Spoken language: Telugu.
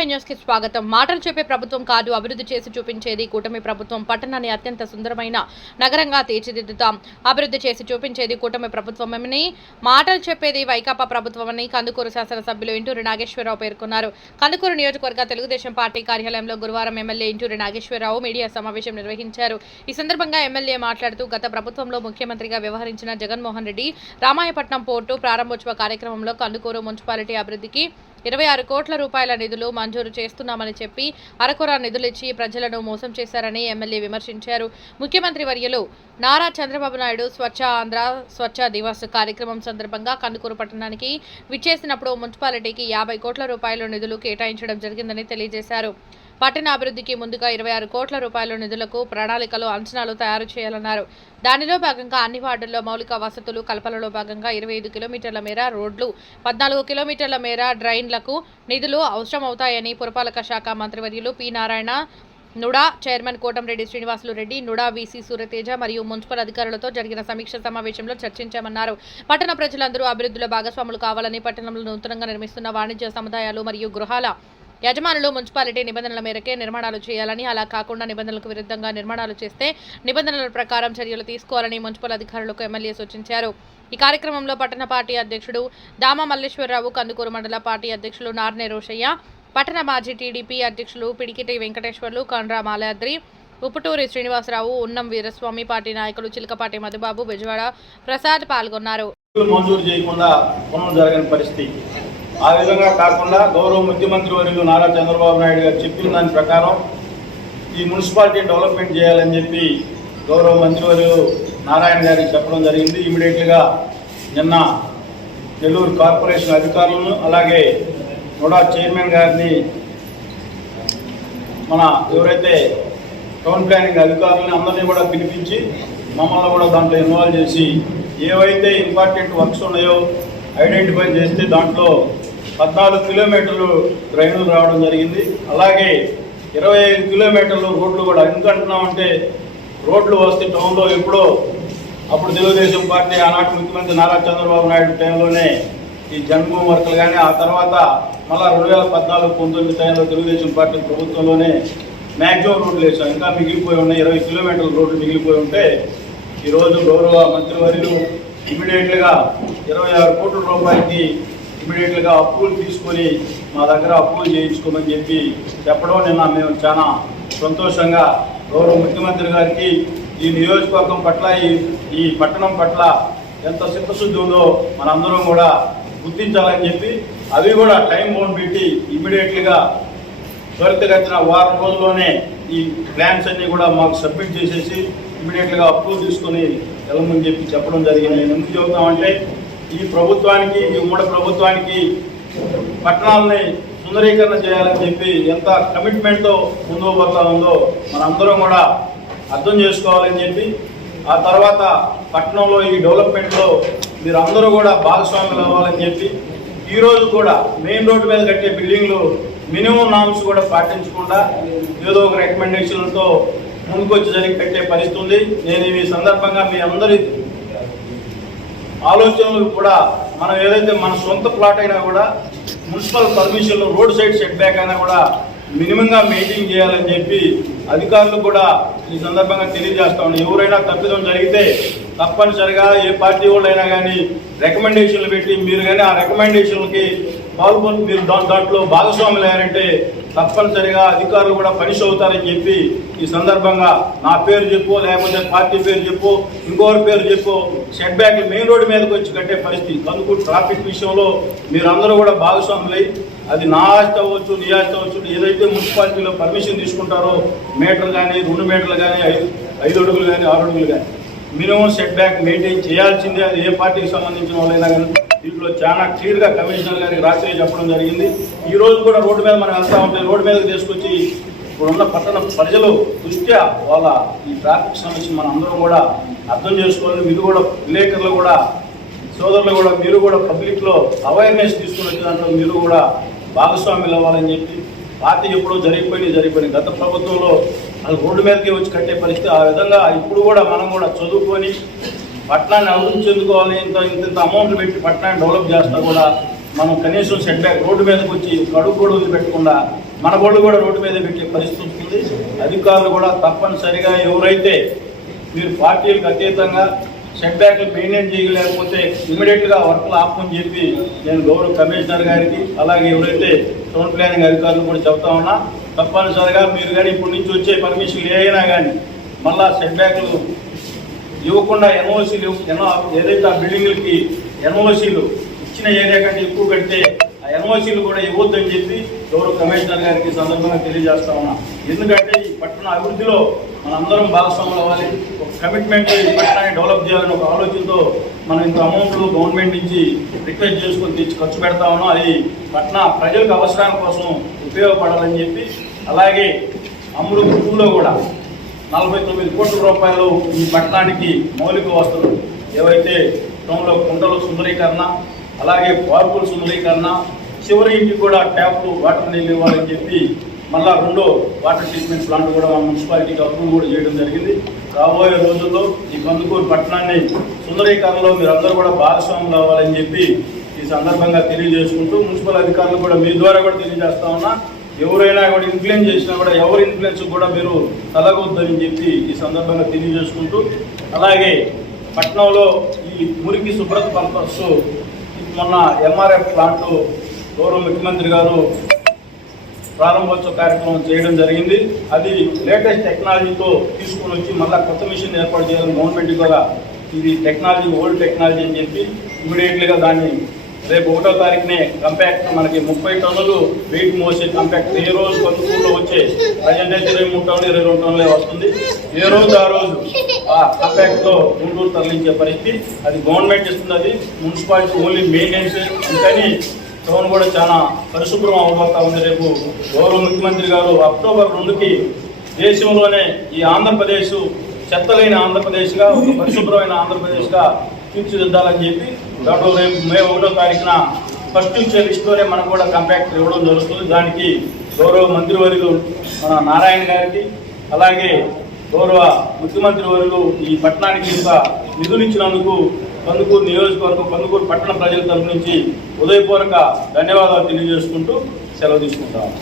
ఫైవ్ న్యూస్కి స్వాగతం. మాటలు చెప్పే ప్రభుత్వం కాదు అభివృద్ధి చేసి చూపించేది కూటమి ప్రభుత్వం. పట్టణాన్ని అత్యంత సుందరమైన నగరంగా తీర్చిదిద్దుతాం. అభివృద్ధి చేసి చూపించేది కూటమి ప్రభుత్వమని మాటలు చెప్పేది వైకాపా ప్రభుత్వమని కందుకూరు శాసనసభ్యులు ఇంటూరి నాగేశ్వరరావు పేర్కొన్నారు. కందుకూరు నియోజకవర్గ తెలుగుదేశం పార్టీ కార్యాలయంలో గురువారం ఎమ్మెల్యే ఇంటూరి నాగేశ్వరరావు మీడియా సమావేశం నిర్వహించారు. ఈ సందర్భంగా ఎమ్మెల్యే మాట్లాడుతూ గత ప్రభుత్వంలో ముఖ్యమంత్రిగా వ్యవహరించిన జగన్మోహన్ రెడ్డి రామాయపట్నం పోర్టు ప్రారంభోత్సవ కార్యక్రమంలో కందుకూరు మున్సిపాలిటీ అభివృద్ధికి ఇరవై ఆరు కోట్ల రూపాయల నిధులు మంజూరు చేస్తున్నామని చెప్పి అరకొర నిధులిచ్చి ప్రజలను మోసం చేశారని ఎమ్మెల్యే విమర్శించారు. ముఖ్యమంత్రి వర్యులు నారా చంద్రబాబు నాయుడు స్వచ్ఛ ఆంధ్ర స్వచ్ఛ దివస్ కార్యక్రమం సందర్భంగా కందుకూరు పట్టణానికి విచ్చేసినప్పుడు మున్సిపాలిటీకి యాభై కోట్ల రూపాయల నిధులు కేటాయించడం జరిగిందని తెలియజేశారు. పట్టణ అభివృద్ధికి ముందుగా ఇరవై ఆరు కోట్ల రూపాయల నిధులకు ప్రణాళికలు అంచనాలు తయారు చేయాలన్నారు. దానిలో భాగంగా అన్ని వార్డుల్లో మౌలిక వసతులు కల్పనలో భాగంగా ఇరవై ఐదు కిలోమీటర్ల మేర రోడ్లు పద్నాలుగు కిలోమీటర్ల మేర డ్రైన్లకు నిధులు అవసరమవుతాయని పురపాలక శాఖ మంత్రివర్యులు P Narayana NUDA chairman Kotamreddy Srinivasulu Reddy NUDA VC Suryateja మరియు మున్సిపల్ అధికారులతో జరిగిన సమీక్ష సమావేశంలో చర్చించామన్నారు. పట్టణ ప్రజలందరూ అభివృద్ధిలో భాగస్వాములు కావాలని పట్టణంలో నూతనంగా నిర్మిస్తున్న వాణిజ్య సముదాయాలు మరియు గృహాల యజమానులు మున్సిపాలిటీ నిబంధనల మేరకే నిర్మాణాలు చేయాలని అలా కాకుండా నిబంధనలకు విరుద్ధంగా నిర్మాణాలు చేస్తే నిబంధనల ప్రకారం చర్యలు తీసుకోవాలని మున్సిపల్ అధికారులకు ఎమ్మెల్యే సూచించారు. ఈ కార్యక్రమంలో పట్టణ పార్టీ అధ్యక్షుడు దామ మల్లేశ్వరరావు కందుకూరు మండల పార్టీ అధ్యక్షులు నార్నే రోషయ్య పట్టణ మాజీ టీడీపీ అధ్యక్షులు పిడికిటి వెంకటేశ్వర్లు కండ్రా మాలాద్రి ఉప్పుటూరి శ్రీనివాసరావు ఉన్నం వీరస్వామి పార్టీ నాయకులు చిలకపాటి మధుబాబు బెజవాడ ప్రసాద్ పాల్గొన్నారు. మంజూరు చేయకుండా జరగని పరిస్థితి. ఆ విధంగా కాకుండా గౌరవ ముఖ్యమంత్రి వర్యులు నారా చంద్రబాబు నాయుడు గారు చెప్పిన దాని ప్రకారం ఈ మున్సిపాలిటీ డెవలప్మెంట్ చేయాలని చెప్పి గౌరవ మంత్రివర్యులు నారాయణ గారికి చెప్పడం జరిగింది. ఇమీడియట్గా నిన్న నెల్లూరు కార్పొరేషన్ అధికారులను అలాగే నోడా చైర్మన్ గారిని మన ఎవరైతే టౌన్ ప్లానింగ్ అధికారులని అందరినీ కూడా పిలిపించి మమ్మల్ని కూడా దాంట్లో ఇన్వాల్వ్ చేసి ఏవైతే ఇంపార్టెంట్ వర్క్స్ ఉన్నాయో ఐడెంటిఫై చేస్తే దాంట్లో పద్నాలుగు కిలోమీటర్లు ట్రైన్లు రావడం జరిగింది. అలాగే ఇరవై ఐదు కిలోమీటర్లు రోడ్లు కూడా ఎందుకంటున్నామంటే రోడ్లు వస్తే టౌన్లో ఎప్పుడో అప్పుడు తెలుగుదేశం పార్టీ ఆనాటి ముఖ్యమంత్రి నారా చంద్రబాబు నాయుడు టైంలోనే ఈ జన్మభూమి వర్కలు కానీ ఆ తర్వాత మళ్ళా రెండు వేల పద్నాలుగు పంతొమ్మిది టైంలో తెలుగుదేశం పార్టీ ప్రభుత్వంలోనే మ్యాక్సిమం రోడ్లు వేసాం ఇంకా మిగిలిపోయి ఉన్నాయి ఇరవై కిలోమీటర్ల రోడ్లు మిగిలిపోయి ఉంటే ఈరోజు గౌరవ మంత్రివర్యులు ఇమీడియట్గా ఇరవై ఆరు కోట్ల రూపాయలకి ఇమీడియట్లుగా అప్పులు తీసుకొని మా దగ్గర అప్పులు చేయించుకోమని చెప్పి చెప్పడం నిన్న మేము చాలా సంతోషంగా గౌరవ ముఖ్యమంత్రి గారికి ఈ నియోజకవర్గం పట్ల ఈ ఈ పట్టణం పట్ల ఎంత చిత్తశుద్ధి ఉందో మనందరం కూడా గుర్తించాలని చెప్పి అవి కూడా టైం బౌండ్ పెట్టి ఇమీడియట్లుగా త్వరితగతిన వారం రోజుల్లోనే ఈ ప్లాన్స్ అన్నీ కూడా మాకు సబ్మిట్ చేసేసి ఇమీడియట్గా అప్రూవ్ తీసుకొని వెళ్ళమని చెప్పి చెప్పడం జరిగింది. నేను ఎందుకు చెబుతామంటే ఈ ప్రభుత్వానికి ఈ ఉమ్మడి ప్రభుత్వానికి పట్టణాలని సుందరీకరణ చేయాలని చెప్పి ఎంత కమిట్మెంట్తో ముందుకు పోతా ఉందో మనందరం కూడా అర్థం చేసుకోవాలని చెప్పి ఆ తర్వాత పట్టణంలో ఈ డెవలప్మెంట్లో మీరు అందరూ కూడా భాగస్వాములు అవ్వాలని చెప్పి ఈరోజు కూడా మెయిన్ రోడ్డు మీద కట్టే బిల్డింగ్లు మినిమం నామ్స్ కూడా పాటించకుండా ఏదో ఒక రికమెండేషన్లతో ముందుకొచ్చి జరిగి కట్టే పరిస్థితి ఉంది. నేను ఈ సందర్భంగా మీ అందరి ఆలోచనలు కూడా మనం ఏదైతే మన సొంత ప్లాట్ అయినా కూడా మున్సిపల్ పర్మిషన్లు రోడ్ సైడ్ సెట్ బ్యాక్ అయినా కూడా మినిమంగా మెయింటైన్ చేయాలని చెప్పి అధికారులు కూడా ఈ సందర్భంగా తెలియజేస్తా ఉన్నాం ఎవరైనా తప్పిదం జరిగితే తప్పనిసరిగా ఏ పార్టీ వాళ్ళైనా కానీ రికమెండేషన్లు పెట్టి మీరు కానీ ఆ రికమెండేషన్లకి పాల్గొని మీరు దాంట్లో భాగస్వాములు అయ్యారంటే తప్పనిసరిగా అధికారులు కూడా పనిష్ అవుతారని చెప్పి ఈ సందర్భంగా నా పేరు చెప్పు లేకపోతే పార్టీ పేరు చెప్పు ఇంకోరి పేరు చెప్పు సెట్ బ్యాక్ మెయిన్ రోడ్డు మీదకి వచ్చి కట్టే పరిస్థితి. అందుకు ట్రాఫిక్ విషయంలో మీరందరూ కూడా భాగస్వాములై అది నా ఆస్తి అవ్వచ్చు నీ ఆస్తి అవ్వచ్చు ఏదైతే మున్సిపాలిటీలో పర్మిషన్ తీసుకుంటారో మీటర్ కానీ రెండు మీటర్లు కానీ ఐదు ఐదు అడుగులు కానీ ఆరు అడుగులు కానీ మినిమం సెట్ బ్యాక్ మెయింటైన్ చేయాల్సిందే. అది ఏ పార్టీకి సంబంధించిన వాళ్ళైనా కానీ దీంట్లో చాలా క్లియర్గా కమిషనర్ గారికి రాత్రి చెప్పడం జరిగింది. ఈ రోజు కూడా రోడ్డు మీద మనం వెళ్తా ఉంటే రోడ్డు మీదకి తీసుకొచ్చి ఇప్పుడున్న పట్టణ ప్రజలు దృష్ట్యా వాళ్ళ ఈ ట్రాఫిక్ సమస్య మనం అందరం కూడా అర్థం చేసుకోవాలి. మీరు కూడా విలేకరులు కూడా సోదరులు కూడా మీరు కూడా పబ్లిక్లో అవేర్నెస్ తీసుకుని వచ్చిన దాంట్లో మీరు కూడా భాగస్వాములు అవ్వాలని చెప్పి పార్టీ ఎప్పుడో జరిగిపోయినాయి జరిగిపోయినాయి గత ప్రభుత్వంలో అది రోడ్డు మీదకి వచ్చి కట్టే పరిస్థితి. ఆ విధంగా ఇప్పుడు కూడా మనం కూడా చదువుకొని పట్టణాన్ని అభివృద్ధి చెందుకోవాలి ఇంత ఇంత ఇంత అమౌంట్ పెట్టి పట్టణాన్ని డెవలప్ చేస్తా కూడా మనం కనీసం సెట్ బ్యాక్ రోడ్డు మీదకి వచ్చి కడుగు కూడా వదిలిపెట్టకుండా మన వాళ్ళు కూడా రోడ్డు మీద పెట్టే పరిస్థితి ఉంటుంది అధికారులు కూడా తప్పనిసరిగా ఎవరైతే మీరు పార్టీలకు అతీతంగా సెట్ బ్యాక్లు మెయింటైన్ చేయలేకపోతే ఇమీడియట్గా వర్క్లు ఆపమని చెప్పి నేను గౌరవ కమిషనర్ గారికి అలాగే ఎవరైతే టౌన్ ప్లానింగ్ అధికారులు కూడా చెప్తా ఉన్నా తప్పనిసరిగా మీరు కానీ ఇప్పటి నుంచి వచ్చే పర్మిషన్లు ఏదైనా కానీ మళ్ళా సెట్ బ్యాక్లు ఇవ్వకుండా ఎన్ఓసీలు ఎన్నో ఏదైతే ఆ బిల్డింగ్లకి ఎన్ఓసీలు ఇచ్చిన ఏరియా కంటే ఎక్కువ కడితే ఆ ఎన్ఓసీలు కూడా ఇవ్వద్దని చెప్పి గౌరవ కమిషనర్ గారికి సందర్భంగా తెలియజేస్తా ఉన్నా. ఎందుకంటే ఈ పట్టణ అభివృద్ధిలో మనందరం భాగస్వాములు అవ్వాలి. ఒక కమిట్మెంట్ ఈ పట్టణాన్ని డెవలప్ చేయాలని ఒక ఆలోచనతో మనం ఇంత అమౌంట్లు గవర్నమెంట్ నుంచి రిక్వెస్ట్ చేసుకొని తెచ్చి ఖర్చు పెడతా ఉన్నాం. అది పట్టణ ప్రజలకు అవసరాల కోసం ఉపయోగపడాలని చెప్పి అలాగే అమృత్ టూలో కూడా నలభై తొమ్మిది కోట్ల రూపాయలు ఈ పట్టణానికి మౌలిక వస్తువులు ఏవైతే టౌన్లో కుంటల సుందరీకరణ అలాగే పార్కుల సుందరీకరణ చివరి ఇంటికి కూడా ట్యాప్లు వాటర్ నీళ్ళు ఇవ్వాలని చెప్పి మళ్ళా రెండో వాటర్ ట్రీట్మెంట్ ప్లాంట్ కూడా మన మున్సిపాలిటీకి అప్రూవ్ కూడా చేయడం జరిగింది. రాబోయే రోజుల్లో ఈ కందుకూరు పట్టణాన్ని సుందరీకరణలో మీరందరూ కూడా భాగస్వాములు అవ్వాలని చెప్పి ఈ సందర్భంగా తెలియజేసుకుంటూ మున్సిపల్ అధికారులు కూడా మీ ద్వారా కూడా తెలియజేస్తా ఉన్నా ఎవరైనా కూడా ఇన్ఫ్లుయెన్స్ చేసినా కూడా ఎవరి ఇన్ఫ్లుయెన్స్ కూడా మీరు తలగొద్దని చెప్పి ఈ సందర్భంగా తెలియజేసుకుంటూ అలాగే పట్నంలో ఈ మురికి శుభ్రత పర్పస్ మొన్న ఎంఆర్ఎఫ్ ప్లాంట్ గౌరవ ముఖ్యమంత్రి గారు ప్రారంభోత్సవ కార్యక్రమం చేయడం జరిగింది. అది లేటెస్ట్ టెక్నాలజీతో తీసుకుని వచ్చి మళ్ళీ కొత్త మిషన్ ఏర్పాటు చేయాలని గవర్నమెంట్ కూడా ఇది టెక్నాలజీ ఓల్డ్ టెక్నాలజీ అని చెప్పి ఇమీడియట్లీగా దాన్ని రేపు ఒకటో తారీఖునే కంపాక్ట్ మనకి ముప్పై టన్నులు వెయిట్ మోసే కంపాక్ట్ ఏ రోజు కందుకూరులో వచ్చే ప్రజెంట్ అయితే ఇరవై మూడు టన్నులు ఇరవై రెండు టన్నులే వస్తుంది. ఏ రోజు ఆ రోజు ఆ కంపాక్ట్తో గుంటూరు తరలించే పరిస్థితి. అది గవర్నమెంట్ ఇస్తుంది అది మున్సిపాలిటీ ఓన్లీ మెయింటెనెన్స్ అందుకని టౌన్ కూడా చాలా పరిశుభ్రం అవబోతా ఉంది రేపు. గౌరవ ముఖ్యమంత్రి గారు అక్టోబర్ రెండుకి దేశంలోనే ఈ ఆంధ్రప్రదేశ్ చెత్తలైన ఆంధ్రప్రదేశ్గా ఒక పరిశుభ్రమైన ఆంధ్రప్రదేశ్గా తీర్చిదిద్దాలని చెప్పి దాంట్లో రేపు మే ఒకటో తారీఖున ఫస్ట్ ఇచ్చే లిస్టులోనే మనకు కూడా కంపాక్ట్ ఇవ్వడం జరుగుతుంది. దానికి గౌరవ మంత్రివర్యులు మన నారాయణ గారికి అలాగే గౌరవ ముఖ్యమంత్రి వర్యులు ఈ పట్టణానికి ఇంత నిధులు ఇచ్చినందుకు కందుకూరు నియోజకవర్గం కందుకూరు పట్టణ ప్రజల తరపు నుంచి ఉదయపూర్వక ధన్యవాదాలు తెలియజేసుకుంటూ సెలవు తీసుకుంటాము